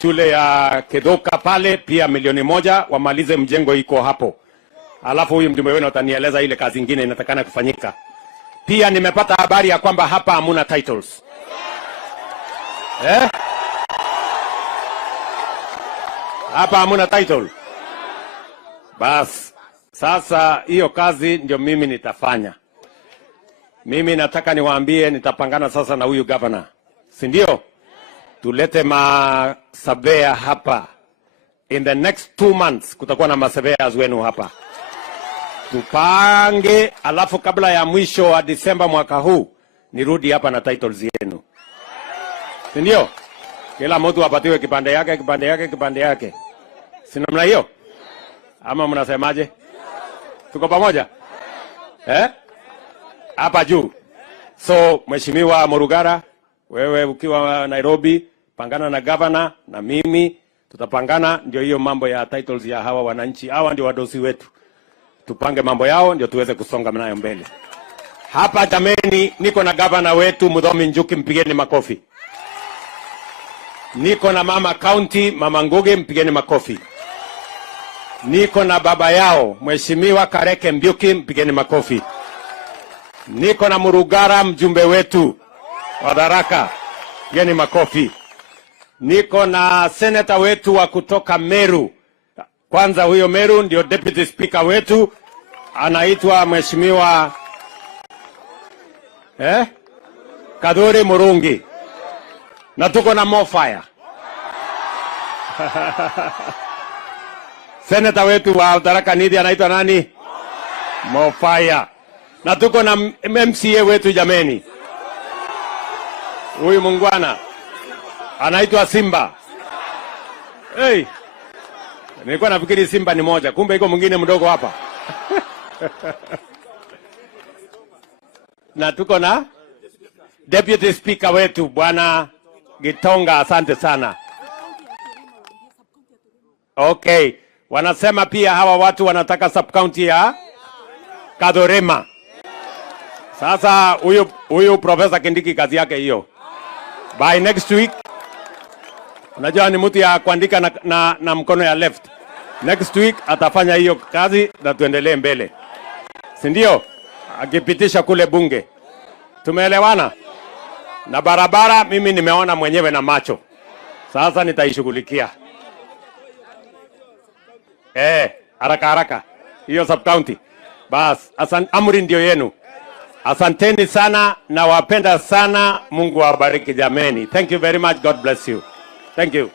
shule ya Kedoka pale pia 1,000,000 wamalize mjengo iko hapo. Alafu huyu mjumbe wenu atanieleza ile kazi nyingine inatakana kufanyika. Pia nimepata habari ya kwamba hapa hamuna titles. Hapa hamuna title. Bas, sasa hiyo kazi ndio mimi nitafanya. Mimi nataka niwaambie nitapangana sasa na huyu governor. Si ndio? Tulete masabea hapa. In the next 2 months kutakuwa na masurveyors wenu hapa. Tupange, alafu kabla ya mwisho wa Disemba mwaka huu nirudi hapa na titles yenu. Si ndio? Kila mtu apatiwe kipande yake. Si namna hiyo? Ama mnasemaje? Tuko pamoja? Hapa juu. So, Mheshimiwa Murugara, wewe ukiwa Nairobi, pangana na governor na mimi, tutapangana ndio hiyo mambo ya titles ya hawa wananchi. Hawa ndio wadosi wetu. Tupange mambo yao ndio tuweze kusonga nayo mbele. Hapa jameni, niko na governor wetu Muthomi Njuki, mpigeni makofi. Niko na mama county, Mama Ngugi, mpigeni makofi. Niko na baba yao, Mheshimiwa Kareke Mbiuki, mpigeni makofi. Niko na Murugara, mjumbe wetu wa Tharaka, mpigeni makofi. Niko na senator wetu wa kutoka Meru. Kwanza huyo Meru ndio deputy speaker wetu, anaitwa Mheshimiwa Kadhuri Murungi. Na tuko na Mofire. Senator wetu wa Tharaka Nithi anaitwa nani? Mofire. Na tuko na MCA wetu jameni. Huyu mungwana anaitwa Simba. Hey. Nilikuwa nafikiri Simba ni moja, kumbe iko mwingine mdogo hapa. Na tuko na deputy speaker wetu Bwana Gitonga, asante sana. Okay, wanasema pia hawa watu wanataka sub county ya Kadorema. Sasa huyu Professor Kindiki kazi yake hiyo. By next week, unajua ni mtu ya kuandika na mkono ya left. Next week atafanya hiyo kazi na tuendelee mbele. Si ndio? Akipitisha kule bunge. Tumeelewana? Na barabara mimi nimeona mwenyewe na macho. Sasa nitaishughulikia. Haraka. Hiyo sub county. Bas, amri ndio yenu. Asanteni sana na wapenda sana. Mungu awabariki jameni. Thank you very much. God bless you. Thank you.